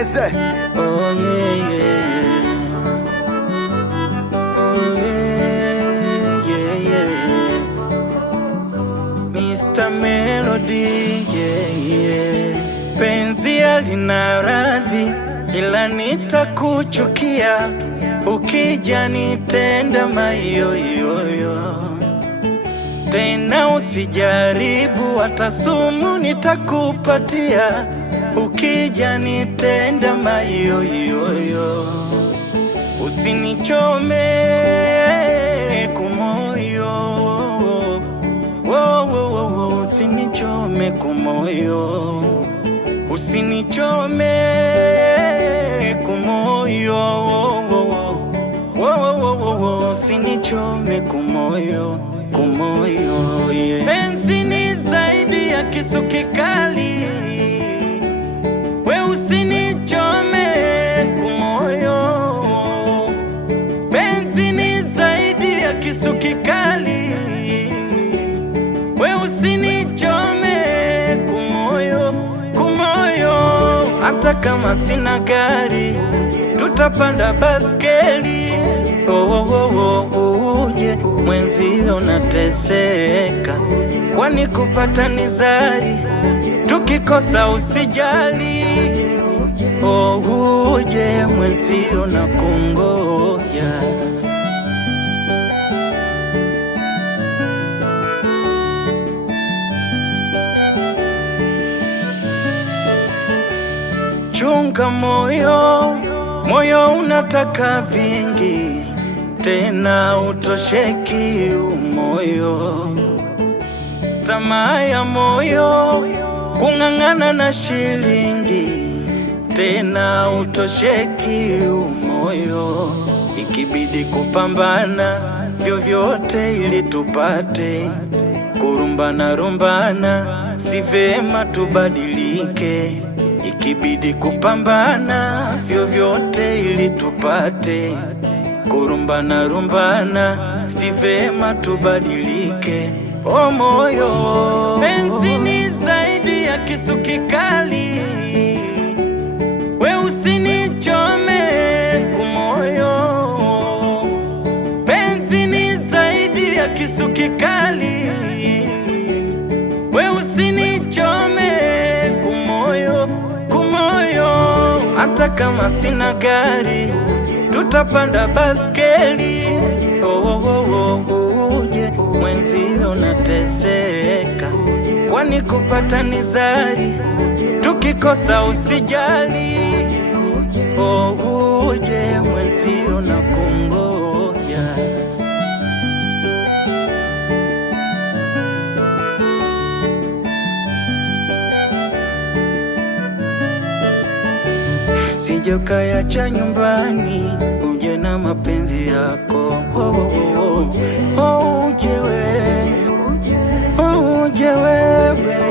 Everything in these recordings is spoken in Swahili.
Eze. Oh yeah, yeah. Oh yeah, yeah, yeah. Mr. Melody, yeah, yeah. Penzi halina radhi, ila nitakuchukia ukija nitenda mayoyoyo. Tena usijaribu, hata sumu nitakupatia ukija nitenda mayoyoyo. Usinichome kumoyo, usinichome kumoyo, usinichome kumoyo, usinichome kumoyo, kumoyo, yeah. Penzi ni zaidi ya kisu kikali, we usinichome kumoyo. Penzi ni zaidi ya kisu kikali, we usinichome kumoyo, kumoyo. Hata kama sina gari, tutapanda baskeli. Uje mwenzio nateseka, kwani kupata ni zari, tukikosa usijali. Uje mwenzio na kungoja. Chunga moyo, moyo unataka vingi, tena utosheki umoyo. Tamaa ya moyo kung'ang'ana na shilingi, tena utosheki umoyo. Ikibidi kupambana vyovyote ili tupate, kurumbana rumbana si vema, tubadilike. Ikibidi kupambana vyovyote ili tupate, kurumbana rumbana si vema, tubadilike. O moyo, penzi ni zaidi ya kisu kikali, we usinichome kumoyo. Penzi ni zaidi ya kisu kikali, we usinichome kumoyo, kumoyo. Hata kama sina gari, tutapanda baskeli. Uje mwenzio nateseka, kwani kupata ni zari, tukikosa usijali. Uje mwenzio na kungoja. Sije ukayacha nyumbani, uje na mapenzi yako. Uje wewe,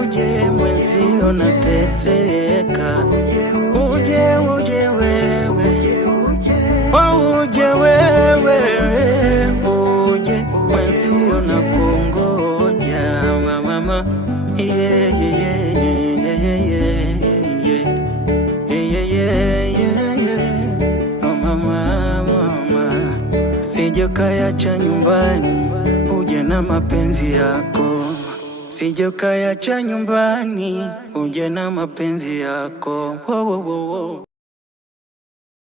uje mwenzio nateseka. Uje wewe, uje mwenzio na kungoja. Mama, yeah, yeah, yeah, yeah, yeah. Sije ukayacha nyumbani, uje na mapenzi yako. Sije ukayacha nyumbani, uje na mapenzi yako.